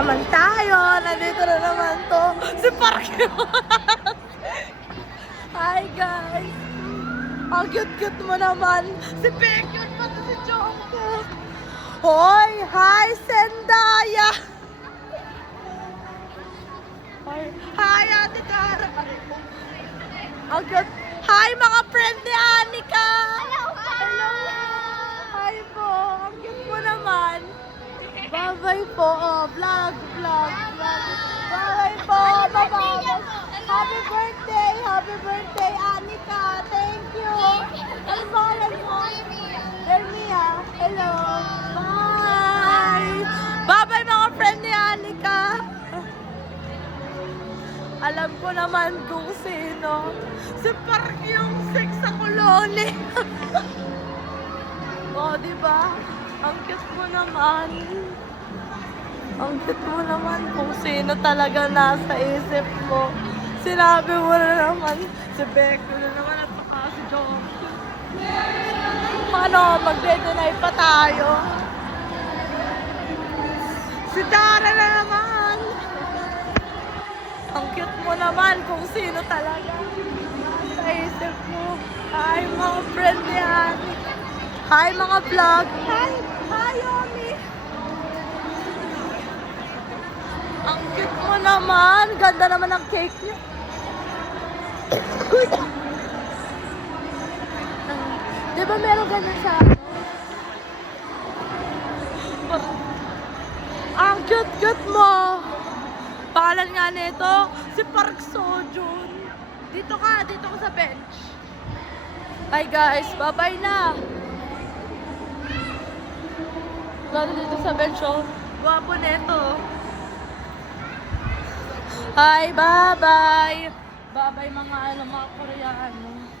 naman tayo. Nandito na naman to. Si Park. Hi guys. Ang cute-cute mo naman. Si Pekyon pa to si Jungkook. Hoy! Hi, Zendaya! Hi, Ate Cara! Ang cute. Hi, mga friend ni Anika! Hello! Hi po! Ang cute mo naman. Bye-bye po. Oh, vlog. Bye-bye po. Bye-bye. Happy birthday, Anika. Thank you. Ang pangalan mo? Hermia. Hello. Bye. Bye-bye mga friend ni Anika. Alam ko naman kung sino. Si Park yung sex sa koloni. Oh, diba? Ang cute mo naman. Ang cute mo naman kung sino talaga nasa isip mo. Sinabi mo na naman, si Becky na naman at saka si Jong. Ano, magde-deny pa tayo. Si Dara na naman. Ang cute mo naman kung sino talaga nasa isip mo. Hi, mga friend yan. Hi, mga vlog. Hi, Yomi. Ang cute mo naman. Ganda naman ang cake niya. Di ba meron ganun sa ang cute mo. Pangalan nga nito, si Park Sojun. Dito ka sa bench. Hi guys, bye-bye na. Gano'n dito sa bench, oh. Gwapo nito. Hi, bye-bye. Bye-bye mga Koreano.